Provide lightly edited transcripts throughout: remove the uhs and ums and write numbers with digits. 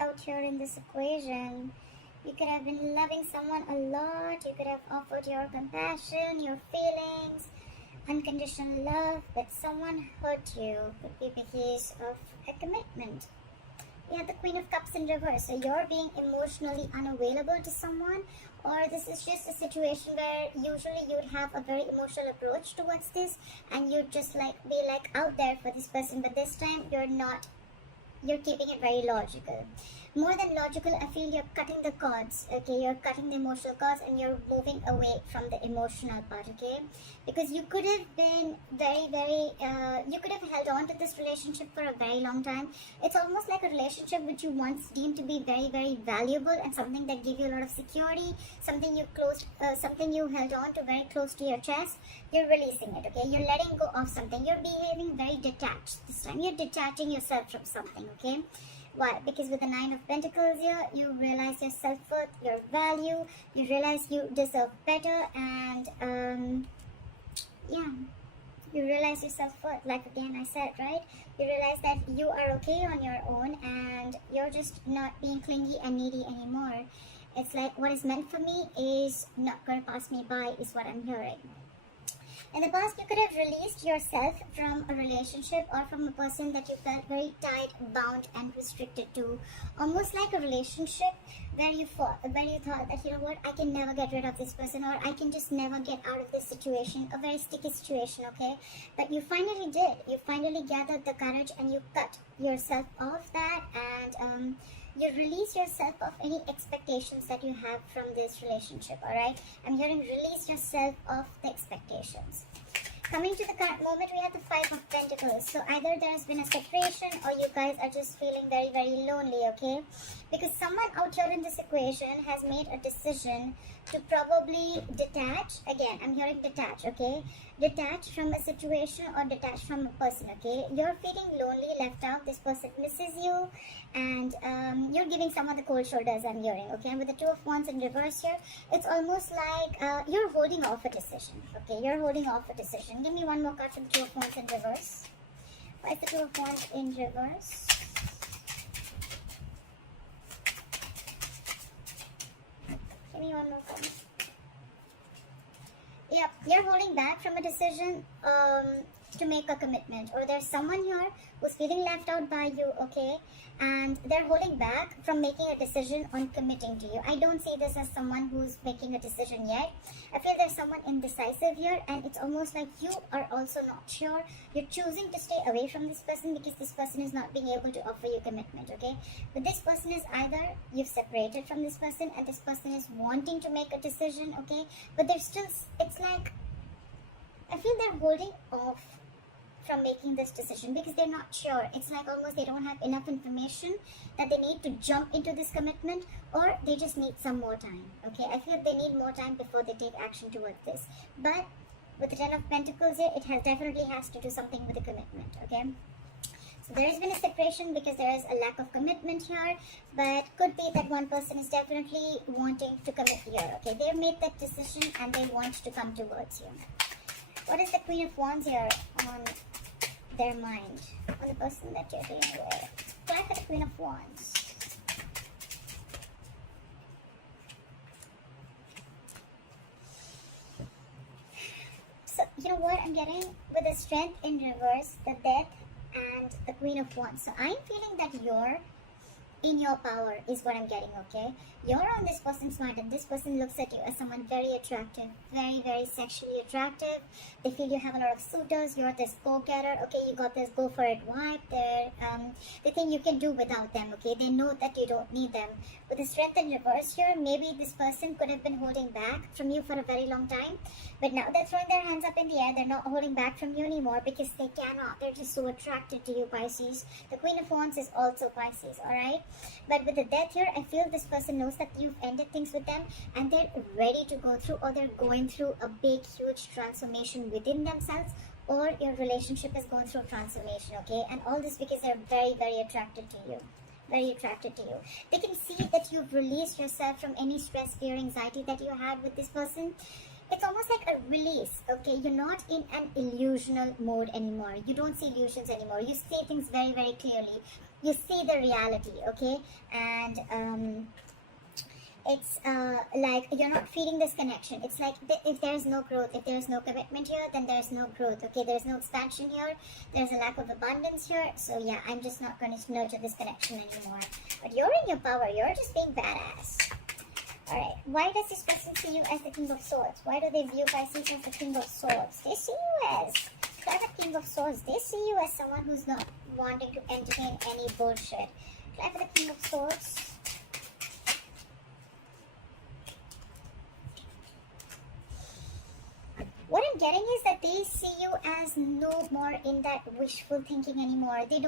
out here in this equation. You could have been loving someone a lot. You could have offered your compassion, your feelings, unconditional love, but someone hurt you. Could be because of a commitment. You have the Queen of Cups in reverse. So you're being emotionally unavailable to someone, or this is just a situation where usually you'd have a very emotional approach towards this and you'd just be out there for this person, but this time you're not. You're keeping it very logical. More than logical, I feel you're cutting the cords, okay? You're cutting the emotional cords and you're moving away from the emotional part, okay? Because you could have been you could have held on to this relationship for a very long time. It's almost like a relationship which you once deemed to be very, very valuable and something that gave you a lot of security, something you held on to very close to your chest. You're releasing it, okay? You're letting go of something. You're behaving very detached this time. You're detaching yourself from something, okay? Why? Because with the Nine of Pentacles here, you realize your self-worth, your value, you realize you deserve better, and you realize your self-worth. Like again I said, right? You realize that you are okay on your own and you're just not being clingy and needy anymore. It's like what is meant for me is not going to pass me by is what I'm hearing. In the past, you could have released yourself from a relationship or from a person that you felt very tied, bound, and restricted to. Almost like a relationship where you thought that, you know what, I can never get rid of this person, or I can just never get out of this situation, a very sticky situation, okay? But you finally did. You finally gathered the courage and you cut yourself off that, and you release yourself of any expectations that you have from this relationship, alright? I'm hearing release yourself of the expectations. Coming to the current moment, we have the Five of Pentacles. So either there has been a separation or you guys are just feeling very, very lonely, okay? Because someone out here in this equation has made a decision to probably detach. Again, I'm hearing detach, okay? Detach from a situation or detach from a person, okay? You're feeling lonely, left out. This person misses you, and you're giving someone the cold shoulders, I'm hearing, okay? And with the Two of Wands in reverse here, it's almost like you're holding off a decision, okay? You're holding off a decision. Give me one more card for the Two of Wands in reverse. Why is the Two of Wands in reverse? Give me one more card. Yep, you're holding back from a decision to make a commitment, or there's someone here who's feeling left out by you, okay? And they're holding back from making a decision on committing to you. I don't see this as someone who's making a decision yet. I feel there's someone indecisive here, and it's almost like you are also not sure. You're choosing to stay away from this person because this person is not being able to offer you commitment, okay? But this person is either you've separated from this person and this person is wanting to make a decision, okay? But there's still, it's like, I feel they're holding off from making this decision because they're not sure. It's like almost they don't have enough information that they need to jump into this commitment, or they just need some more time, okay? I feel they need more time before they take action towards this. But with the Ten of Pentacles here, it definitely has to do something with the commitment, okay? So there has been a separation because there is a lack of commitment here, but could be that one person is definitely wanting to commit here, okay? They've made that decision and they want to come towards you. What is the Queen of Wands here on their mind, on the person that you're dealing with? Try for the Queen of Wands. So, you know what I'm getting? With the Strength in reverse, the Death, and the Queen of Wands. So, I'm feeling that you're in your power is what I'm getting, okay? You're on this person's mind and this person looks at you as someone very attractive, very, very sexually attractive. They feel you have a lot of suitors. You're this go-getter, okay? You got this go for it vibe. They think you can do without them, okay? They know that you don't need them. With the Strength in reverse here, maybe this person could have been holding back from you for a very long time, but now they're throwing their hands up in the air. They're not holding back from you anymore because they cannot. They're just so attracted to you, Pisces. The Queen of Wands is also Pisces, alright? But with the Death here, I feel this person knows that you've ended things with them and they're ready to go through, or they're going through a big, huge transformation within themselves, or your relationship is going through transformation, okay? And all this because they're very, very attracted to you. Very attracted to you. They can see that you've released yourself from any stress, fear, anxiety that you had with this person. It's almost like a release, okay? You're not in an illusional mode anymore. You don't see illusions anymore. You see things very, very clearly. you see the reality, okay? And it's like you're not feeling this connection. It's like if there's no growth, if there's no commitment here, then there's no growth, okay? There's no expansion here, there's a lack of abundance here. So yeah, I'm just not going to nurture this connection anymore. But you're in your power, you're just being badass. Alright, why does this person see you as the King of Swords? Why do they view Pisces as the King of Swords? They see you as the King of Swords. They see you as someone who's not wanting to entertain any bullshit. Try for the King of Swords. What I'm getting is that they see you as no more in that wishful thinking anymore. They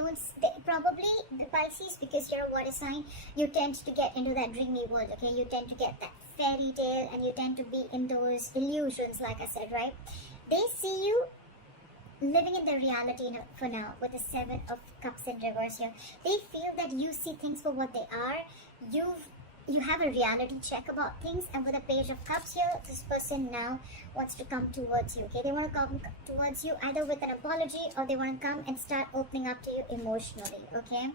probably, the Pisces, because you're a water sign, you tend to get into that dreamy world, okay? You tend to get that fairy tale and you tend to be in those illusions, like I said, right? They see you living in the reality for now with the Seven of Cups in reverse here. They feel that you see things for what they are. You have a reality check about things, and with a Page of Cups here, this person now wants to come towards you, okay? They want to come towards you either with an apology, or they want to come and start opening up to you emotionally, okay?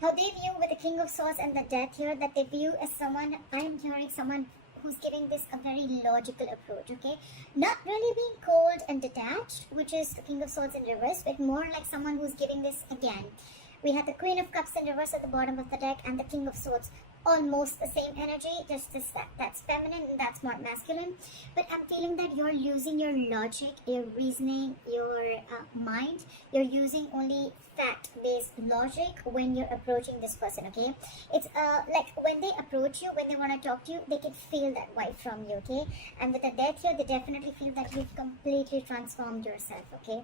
How they view with the King of Swords and the Death here, that they view as someone, I'm hearing someone who's giving this a very logical approach, okay? Not really being cold and detached, which is the King of Swords in reverse, but more like someone who's giving this again. We have the Queen of Cups in reverse at the bottom of the deck, and the King of Swords, almost the same energy, just this, that's feminine and that's more masculine. But I'm feeling that you're using your logic, your reasoning, your mind. You're using only fact-based logic when you're approaching this person, okay? It's like when they approach you, when they want to talk to you, they can feel that vibe from you, okay? And with the Death here, they definitely feel that you've completely transformed yourself, okay?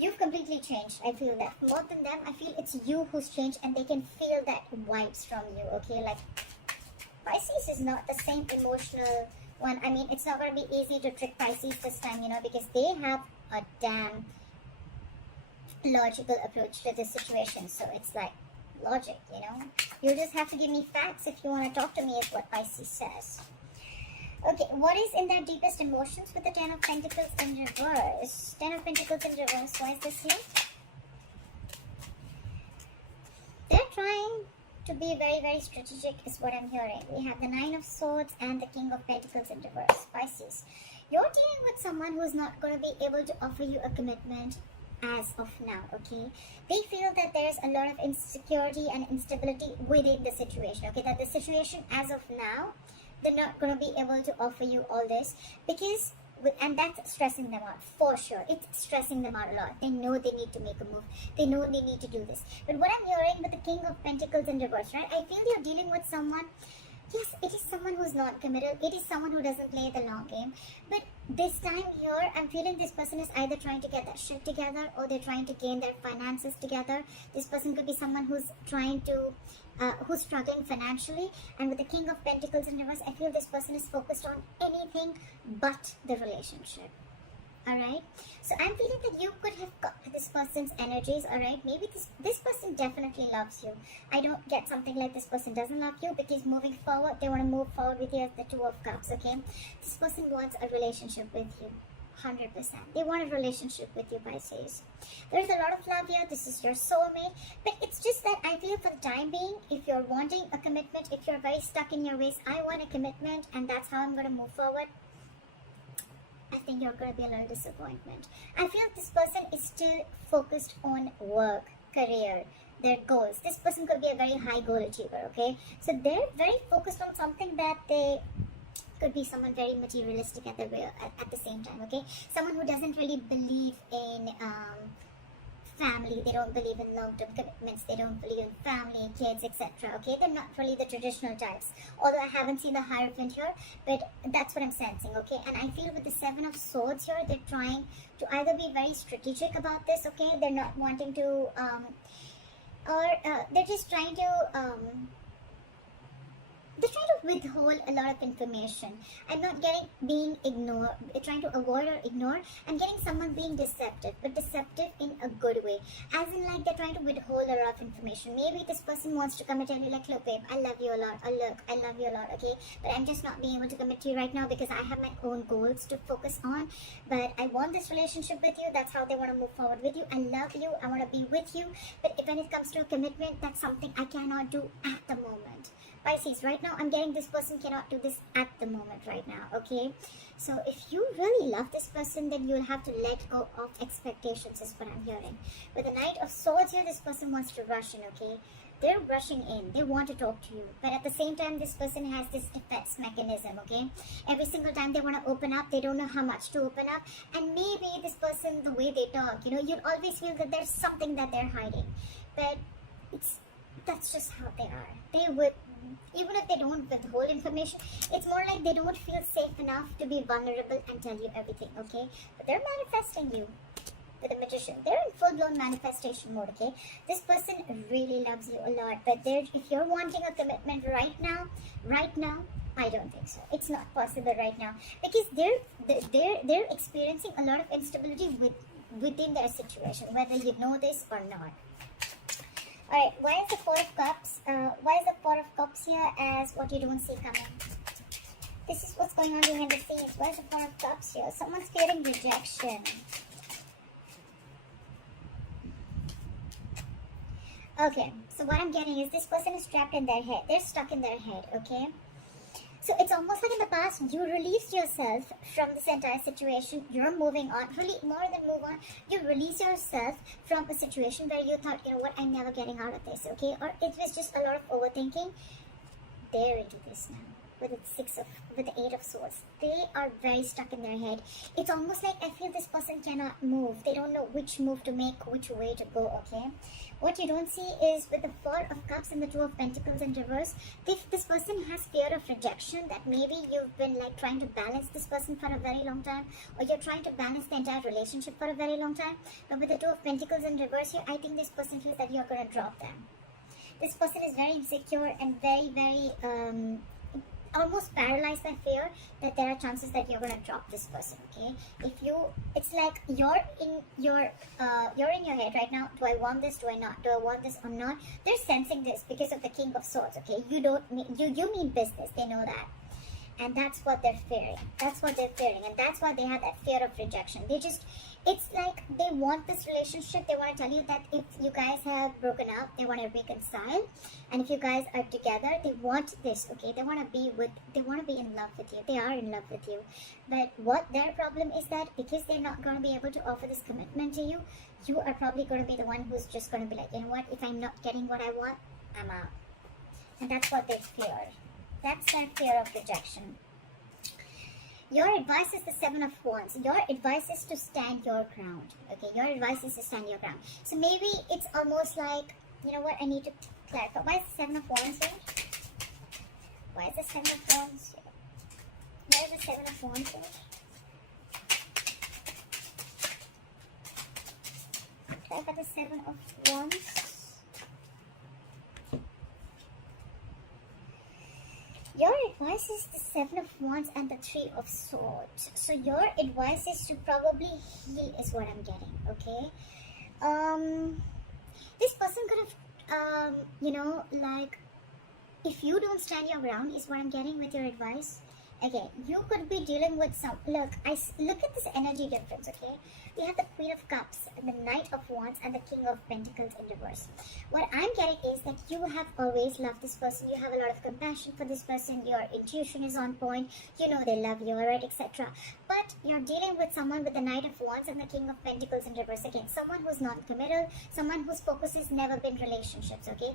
You've completely changed. I feel that. More than them, I feel it's you who's changed, and they can feel that vibes from you, okay? Like, Pisces is not the same emotional one. I mean, it's not going to be easy to trick Pisces this time, you know, because they have a damn logical approach to this situation. So it's like logic, you know? You just have to give me facts if you want to talk to me, is what Pisces says. Okay, what is in their deepest emotions with the Ten of Pentacles in reverse? Ten of Pentacles in reverse, why is this here? They're trying to be very, very strategic is what I'm hearing. We have the Nine of Swords and the King of Pentacles in reverse. Pisces, you're dealing with someone who's not going to be able to offer you a commitment as of now, okay? They feel that there's a lot of insecurity and instability within the situation, okay? That the situation as of now, they're not going to be able to offer you all this because, and that's stressing them out for sure. It's stressing them out a lot. They know they need to make a move. They know they need to do this. But what I'm hearing with the King of Pentacles in reverse, right? I feel you're dealing with someone. Yes, it is someone who's not committed. It is someone who doesn't play the long game. But this time here, I'm feeling this person is either trying to get that shit together or they're trying to gain their finances together. This person could be someone who's trying to, who's struggling financially. And with the King of Pentacles in reverse, I feel this person is focused on anything but the relationship. Alright, so I'm feeling that you could have got this person's energies. Alright, maybe this person definitely loves you. I don't get something like this person doesn't love you, because moving forward, they want to move forward with you as the Two of Cups, okay? This person wants a relationship with you, 100%. They want a relationship with you, Pisces. There's a lot of love here. This is your soulmate, but it's just that I feel for the time being, if you're wanting a commitment, if you're very stuck in your ways, I want a commitment and that's how I'm going to move forward, I think you're going to be a little disappointment. I feel this person is still focused on work, career, their goals. This person could be a very high goal achiever, okay? So they're very focused on something that they could be someone very materialistic at the same time, okay? Someone who doesn't really believe in family. They don't believe in long-term commitments. They don't believe in family, kids, etc. Okay, they're not really the traditional types. Although I haven't seen the Hierophant here, but that's what I'm sensing. Okay, and I feel with the Seven of Swords here, they're trying to either be very strategic about this. Okay, they're not wanting to, or they're just trying to. They're trying to withhold a lot of information. I'm not getting being ignored, trying to avoid or ignore. I'm getting someone being deceptive, but deceptive in a good way. As in, like, they're trying to withhold a lot of information. Maybe this person wants to come and tell you, like, look, babe, I love you a lot. Or look, I love you a lot, okay? But I'm just not being able to commit to you right now because I have my own goals to focus on. But I want this relationship with you. That's how they want to move forward with you. I love you. I want to be with you. But when it comes to a commitment, that's something I cannot do at the moment. Pisces, right now I'm getting this person cannot do this at the moment right now, okay? So if you really love this person, then you'll have to let go of expectations is what I'm hearing. With the Knight of Swords here, this person wants to rush in, okay? They're rushing in. They want to talk to you. But at the same time, this person has this defense mechanism, okay? Every single time they want to open up, they don't know how much to open up. And maybe this person, the way they talk, you know, you'll always feel that there's something that they're hiding. But that's just how they are. They would, even if they don't withhold information, it's more like they don't feel safe enough to be vulnerable and tell you everything, okay? But they're manifesting you with a Magician. They're in full-blown manifestation mode, okay? This person really loves you a lot, but if you're wanting a commitment right now, I don't think so. It's not possible right now because they're experiencing a lot of instability within their situation, whether you know this or not. Alright, why is the Four of Cups? Why is the Four of Cups here as what you don't see coming? This is what's going on behind the scenes. Why is the Four of Cups here? Someone's fearing rejection. Okay, so what I'm getting is this person is trapped in their head. They're stuck in their head, okay? So it's almost like in the past, you released yourself from this entire situation. You're moving on. Really, more than move on, you release yourself from a situation where you thought, you know what, I'm never getting out of this, okay? Or it was just a lot of overthinking. They're into this now. With the Eight of Swords, they are very stuck in their head. It's almost like I feel this person cannot move. They don't know which move to make, which way to go, okay? What you don't see is with the Four of Cups and the Two of Pentacles in reverse, if this person has fear of rejection, that maybe you've been like trying to balance this person for a very long time, or you're trying to balance the entire relationship for a very long time. But with the Two of Pentacles in reverse here, I think this person feels that you're going to drop them. This person is very insecure and very almost paralyzed by fear that there are chances that you're going to drop this person, okay? It's like you're in your head right now. Do I want this? Do I not? Do I want this or not? They're sensing this because of the King of Swords, okay? You mean business. They know that. And that's what they're fearing. That's what they're fearing. And that's why they have that fear of rejection. It's like they want this relationship. They want to tell you that if you guys have broken up, they want to reconcile. And if you guys are together, they want this, okay? They want to be in love with you. They are in love with you. But what their problem is that because they're not going to be able to offer this commitment to you, you are probably going to be the one who's just going to be like, you know what? If I'm not getting what I want, I'm out. And that's what they fear. That's their fear of rejection. Your advice is the Seven of Wands. Your advice is to stand your ground. Okay, your advice is to stand your ground. So maybe it's almost like, you know what, I need to clarify. Why is the Seven of Wands here? Why is the Seven of Wands here? Why is the Seven of Wands here? Clarify the Seven of Wands. Your advice is the Seven of Wands and the Three of Swords. So your advice is to probably heal is what I'm getting, okay? This person could have, like, if you don't stand your ground is what I'm getting with your advice. Okay, you could be dealing with look at this energy difference, okay? We have the Queen of Cups, the Knight of Wands, and the King of Pentacles in reverse. What I'm getting is that you have always loved this person. You have a lot of compassion for this person. Your intuition is on point. You know they love you, alright, etc. But you're dealing with someone with the Knight of Wands and the King of Pentacles in reverse. Again, someone who's non-committal, someone whose focus has never been relationships, okay?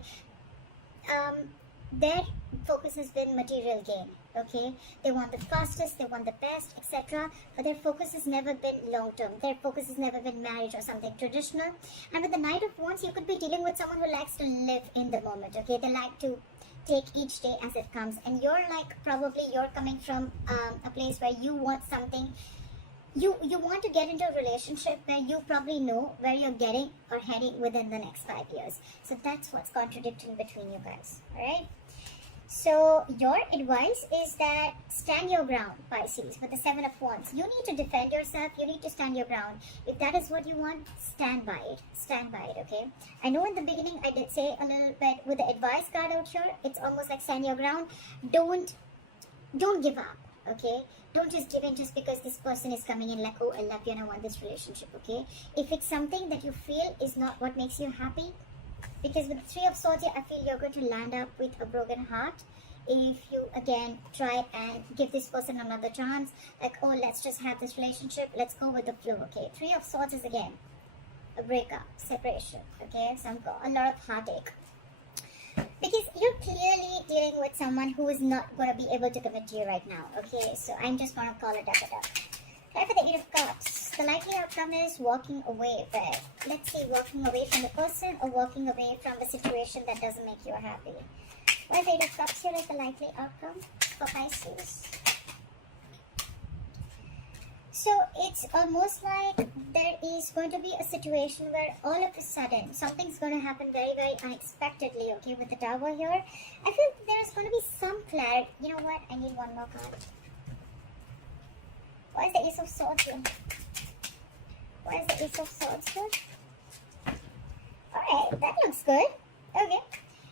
Their focus has been material gain, okay? They want the fastest, they want the best, etc. But their focus has never been long-term. Their focus has never been marriage or something traditional. And with the Knight of Wands, you could be dealing with someone who likes to live in the moment, okay? They like to take each day as it comes. And you're like, probably you're coming from a place where you want something. You want to get into a relationship where you probably know where you're getting or heading within the next 5 years. So that's what's contradicting between you guys, alright? So your advice is that stand your ground, Pisces, with the Seven of Wands. You need to defend yourself. You need to stand your ground. If that is what you want, stand by it. Stand by it, okay? I know in the beginning I did say a little bit with the advice card out here. It's almost like stand your ground. Don't give up, okay? Don't just give in just because this person is coming in like, oh, I love you and I want this relationship, okay? If it's something that you feel is not what makes you happy, because with the Three of Swords here, I feel you're going to land up with a broken heart if you again try and give this person another chance. Like, oh, let's just have this relationship. Let's go with the flow, okay? Three of Swords is again a breakup, separation, okay? A lot of heartache. Because you're clearly dealing with someone who is not going to be able to commit to you right now, okay? So I'm just going to call it up. Okay, for the Eight of Cups, the likely outcome is walking away. But let's see, walking away from the person or walking away from the situation that doesn't make you happy. Well, the Eight of Cups here is the likely outcome for Pisces. So it's almost like there is going to be a situation where all of a sudden something's going to happen very, very unexpectedly, okay, with the Tower here. I feel there's going to be some clarity. You know what? I need one more card. Why is the Ace of Swords here? Why is the Ace of Swords here? Alright, that looks good. Okay.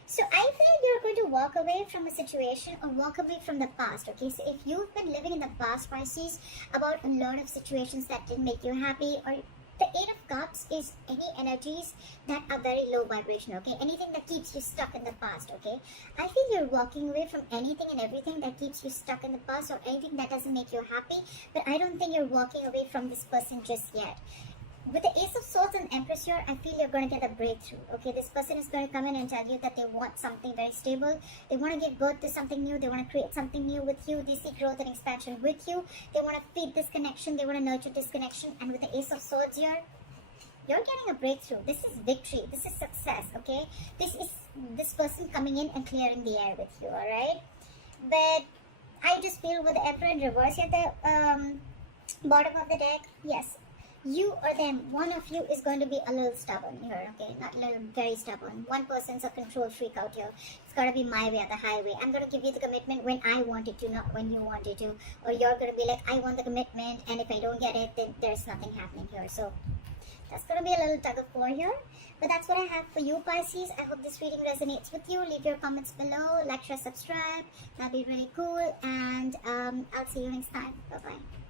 So I feel you're going to walk away from a situation or walk away from the past, okay? So if you've been living in the past, Pisces, about a lot of situations that didn't make you happy, or the Eight of Cups is any energies that are very low vibration, okay? Anything that keeps you stuck in the past, okay? I feel you're walking away from anything and everything that keeps you stuck in the past or anything that doesn't make you happy, but I don't think you're walking away from this person just yet. With the Ace of Swords and Empress here, I feel you're going to get a breakthrough, okay? This person is going to come in and tell you that they want something very stable. They want to give birth to something new. They want to create something new with you. They see growth and expansion with you. They want to feed this connection. They want to nurture this connection. And with the Ace of Swords here, you're getting a breakthrough. This is victory. This is success, okay? This is this person coming in and clearing the air with you, all right? But I just feel with the Emperor in reverse at the bottom of the deck, yes, you or them, one of you is going to be a little stubborn here, okay? Not a little, very stubborn. One person's a control freak out here. It's got to be my way or the highway. I'm going to give you the commitment when I want it to, not when you want it to. Or you're going to be like, I want the commitment, and if I don't get it, then there's nothing happening here. So that's going to be a little tug of war here. But that's what I have for you, Pisces. I hope this reading resonates with you. Leave your comments below. Like, share, subscribe. That'd be really cool. And I'll see you next time. Bye-bye.